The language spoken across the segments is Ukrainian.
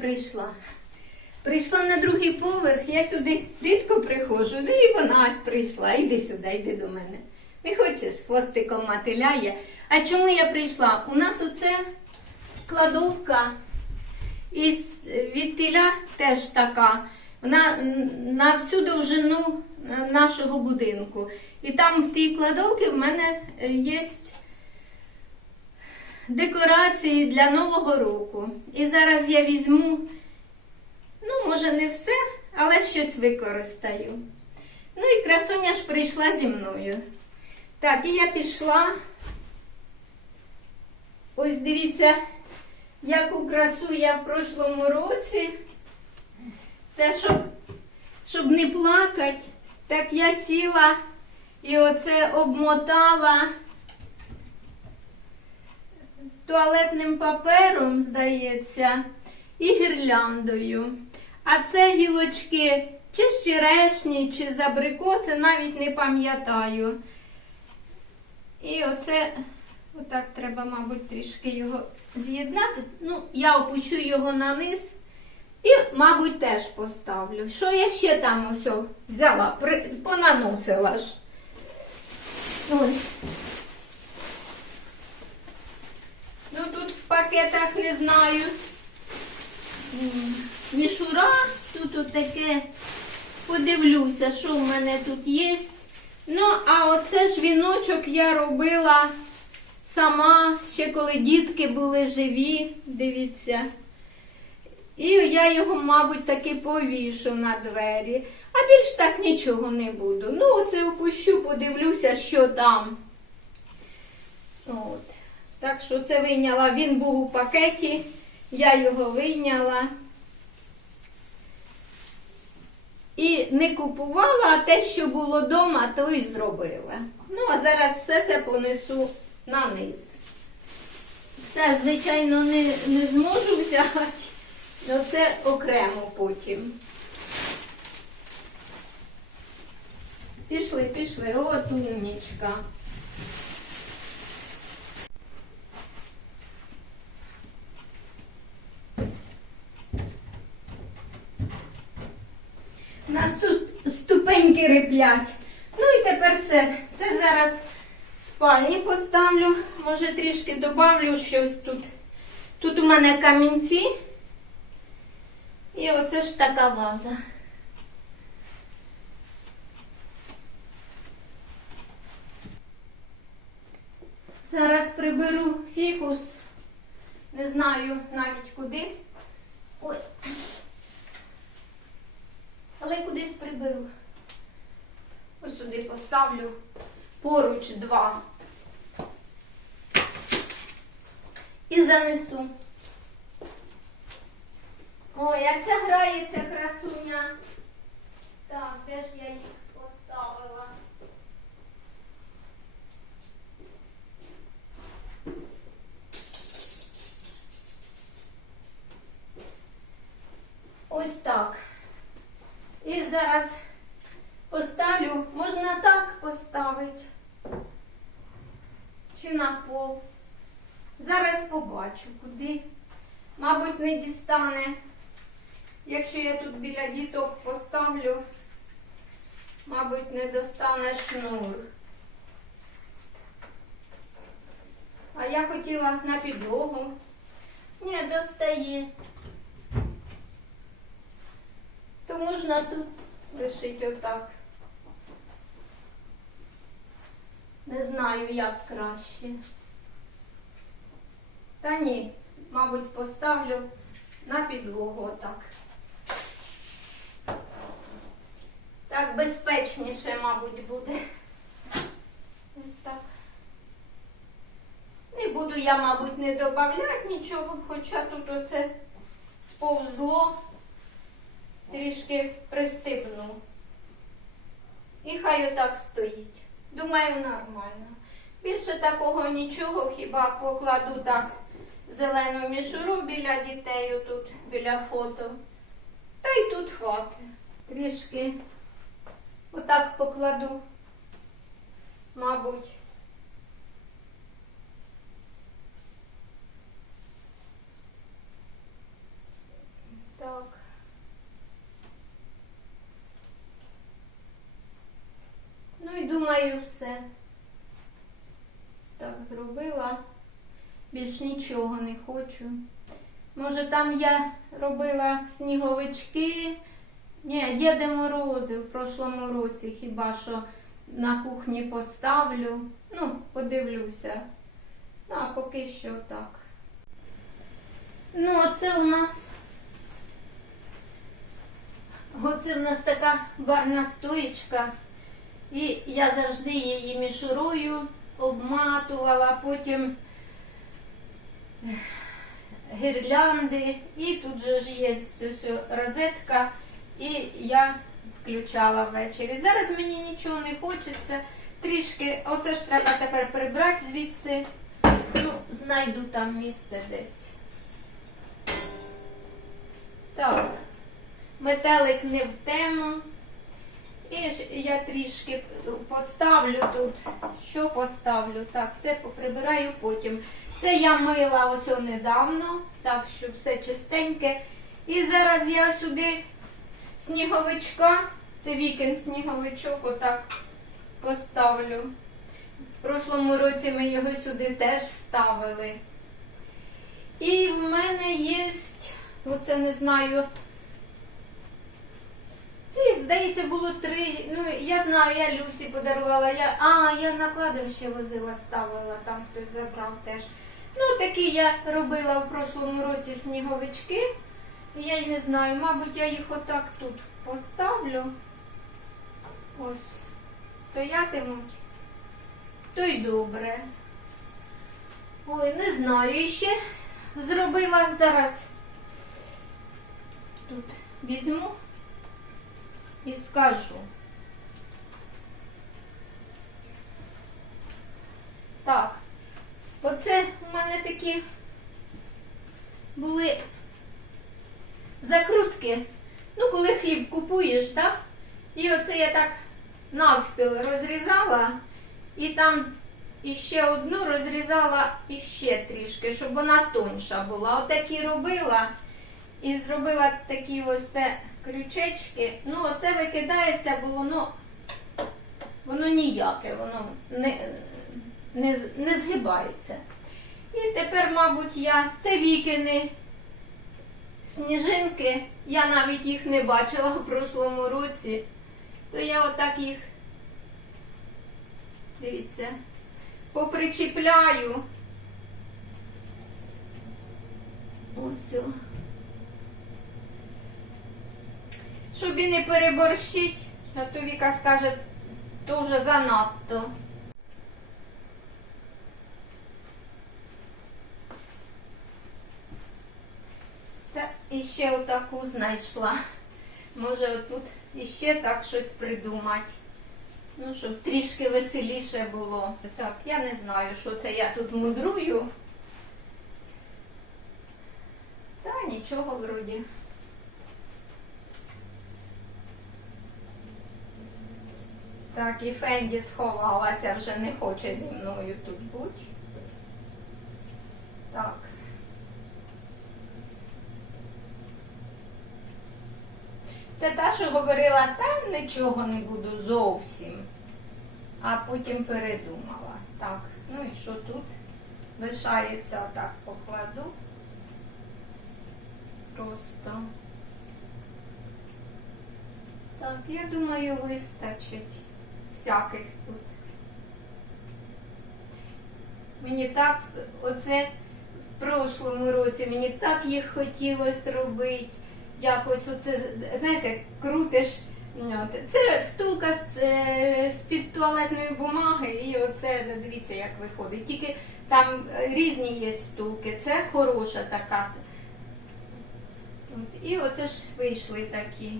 прийшла. Прийшла на другий поверх, я сюди рідко приходжу, ну і вона прийшла. Іди сюди, йди до мене. Не хочеш, хвостиком мотиляє. А чому я прийшла? У нас оце кладовка із від тіля теж така. Вона на всю довжину е, нашого будинку. І там в тій кладовці в мене є декорації для Нового року. І зараз я візьму, ну, може, не все, але щось використаю. Ну і красуня ж прийшла зі мною. Так, і я пішла. Ось дивіться, яку красу я в прошлому році. Це щоб, щоб не плакати, так я сіла і оце обмотала туалетним папером, здається, і гірляндою. А це гілочки чи з черешні, чи з абрикоси, навіть не пам'ятаю. І оце, отак треба, мабуть, трішки його з'єднати. Ну, я опущу його на низ і, мабуть, теж поставлю. Що я ще там ось взяла, понаносила ж. Ой. Ну тут в пакетах не знаю. Мішура, тут от таке. Подивлюся, що в мене тут є. Ну, а оце ж віночок я робила сама, ще коли дітки були живі, дивіться. І я його, мабуть, таки повішу на двері. А більш так нічого не буду. Ну, оце опущу, подивлюся, що там. От. Так що це вийняла. Він був у пакеті, я його вийняла. І не купувала, а те, що було вдома, то і зробила. Ну, а зараз все це понесу на низ. Все, звичайно, не, не зможу взяти, але це окремо потім. Пішли, пішли, от умнічка. У нас тут ступеньки. Ну і тепер це. Це зараз в спальні поставлю. Може трішки добавлю щось тут. Тут у мене камінці. І оце ж така ваза. Зараз приберу фікус. Не знаю навіть куди. Ой. Але кудись приберу. Ось сюди поставлю поруч два. І занесу. Ой, а ця грається красуня. Так, де ж я їх поставила? Ось так. І зараз поставлю, можна так поставити. Чи на пол. Зараз побачу, куди. Мабуть, не дістане. Якщо я тут біля діток поставлю, мабуть, не достане шнур. А я хотіла на підлогу. Ні, достає. То можна тут лишити отак. Не знаю, як краще. Та ні, мабуть, поставлю на підлогу отак. Так безпечніше, мабуть, буде. Ось так. Не буду я, мабуть, не додавати нічого, хоча тут оце сповзло трішки пристебну. І хай отак стоїть. Думаю, нормально. Більше такого нічого, хіба покладу так зелену мішуру біля дітей, тут біля фото. Та й тут хватить. Трішки отак покладу, мабуть. Все. Так зробила. Більш нічого не хочу. Може, там я робила сніговички. Ні, Діда Морози в прошлому році хіба що на кухні поставлю. Ну, подивлюся. Ну, а поки що так. Ну, оце у нас. Оце в нас така барна стоїчка. І я завжди її мішурою обматувала, потім гірлянди, і тут же ж є розетка, і я включала ввечері. Зараз мені нічого не хочеться. Трішки, оце ж треба тепер прибрати звідси. Ну, знайду там місце десь. Так, метелик не в тему. І я трішки поставлю тут. Що поставлю? Так, це поприбираю потім. Це я мила ось недавно, так що все чистеньке. І зараз я сюди сніговичка, це вікend сніговичок, отак поставлю. В прошлому році ми його сюди теж ставили. І в мене є, оце не знаю. Здається, було три. Ну, я знаю, я Люсі подарувала. Я, а, я на кладовище возила, ставила, там хтось забрав теж. Ну, такі я робила в прошлому році сніговички. Я й не знаю, мабуть, я їх отак тут поставлю. Ось, стоятимуть. То й добре. Ой, не знаю. Ще зробила зараз. Тут візьму і скажу. Так, оце у мене такі були закрутки. Ну, коли хліб купуєш, так? І оце я так навпіл розрізала, і там іще одну розрізала іще трішки, щоб вона тонша була. Отакі робила і зробила такі ось крючечки. Ну, оце викидається, бо воно, воно ніяке, воно не, не, не згибається. І тепер, мабуть, я це вікини. Сніжинки, я навіть їх не бачила в прошлому році, то я отак їх, дивіться, попричіпляю. Ось. Щоб і не переборщить, а то Віка скаже, то вже занадто. Та іще отаку знайшла. Може отут іще так щось придумати. Ну, щоб трішки веселіше було. Так, я не знаю, що це я тут мудрую. Та нічого вроді. Так, і Фенді сховалася, вже не хоче зі мною тут бути. Так. Це та, що говорила, та нічого не буду зовсім. А потім передумала. Так, ну і що тут? Лишається отак покладу. Просто. Так, я думаю, вистачить всяких тут. Мені так, оце в прошлому році, мені так їх хотілося робити. Якось оце, знаєте, крутиш. Це втулка е, з-під туалетної бумаги, і оце, дивіться, як виходить. Тільки там різні є втулки. Це хороша така. І оце ж вийшли такі.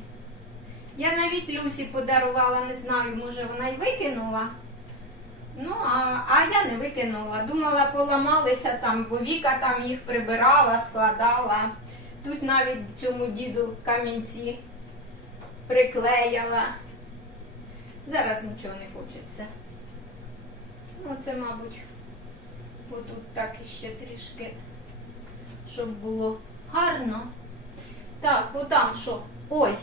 Я навіть Люсі подарувала, не знаю, може вона й викинула. Ну, а, а я не викинула. Думала, поламалися там, бо Віка там їх прибирала, складала. Тут навіть цьому діду камінці приклеяла. Зараз нічого не хочеться. Ну, це, мабуть, отут так іще трішки, щоб було гарно. Так, отам що? Ой,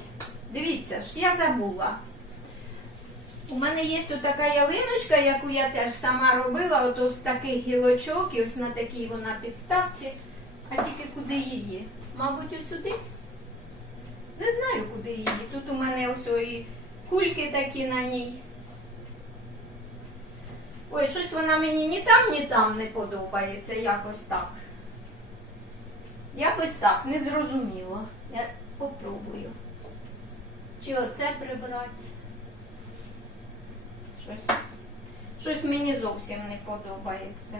дивіться ж, я забула. У мене є отака ялиночка, яку я теж сама робила, ото з таких гілочок, і ось на такій вона підставці. А тільки куди її? Мабуть, ось сюди? Не знаю, куди її. Тут у мене ось і кульки такі на ній. Ой, щось вона мені ні там, ні там не подобається. Якось так. Якось так, не зрозуміло. Я попробую. Чи оце прибрати? Щось. Щось мені зовсім не подобається.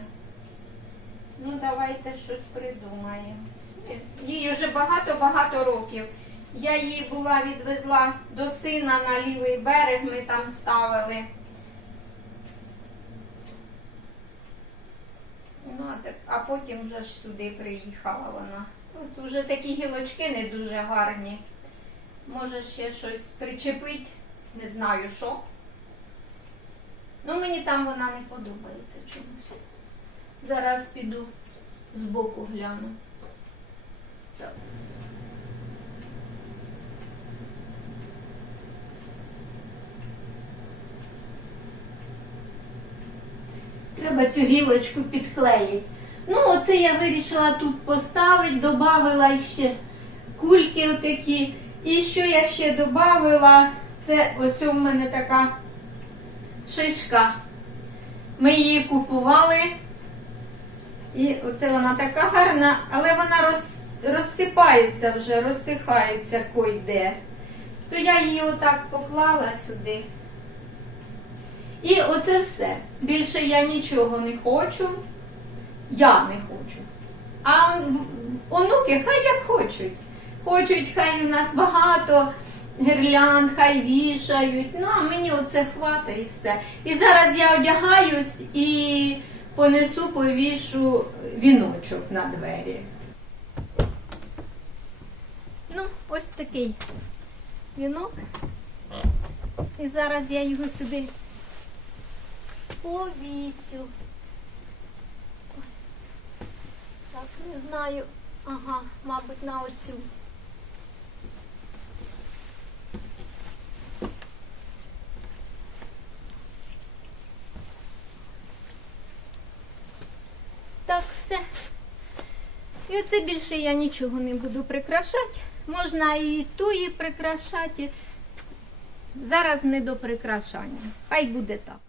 Ну, давайте щось придумаємо. Їй вже багато-багато років. Я її була відвезла до сина на лівий берег, ми там ставили. Ну, а, потім вже ж сюди приїхала вона. Тут вже такі гілочки не дуже гарні. Може ще щось причепить, не знаю що. Ну, мені там вона не подобається чомусь. Зараз піду збоку гляну. Так. Треба цю гілочку підклеїти. Ну, оце я вирішила тут поставити, додавила ще кульки отакі. І що я ще додавила? Це ось у мене така шишка. Ми її купували. І оце вона така гарна, але вона роз, розсипається вже, розсихається койде. То я її отак поклала сюди. І оце все. Більше я нічого не хочу. Я не хочу. А онуки хай як хочуть. Хочуть, хай у нас багато гірлянд, хай вішають. Ну, а мені оце хватить і все. І зараз я одягаюсь і понесу, повішу віночок на двері. Ну, ось такий вінок. І зараз я його сюди повісю. Так, не знаю. Ага, мабуть, на оцю. Так, все. І оце більше я нічого не буду прикрашати. Можна і ту і прикрашати. Зараз не до прикрашання. Хай буде так.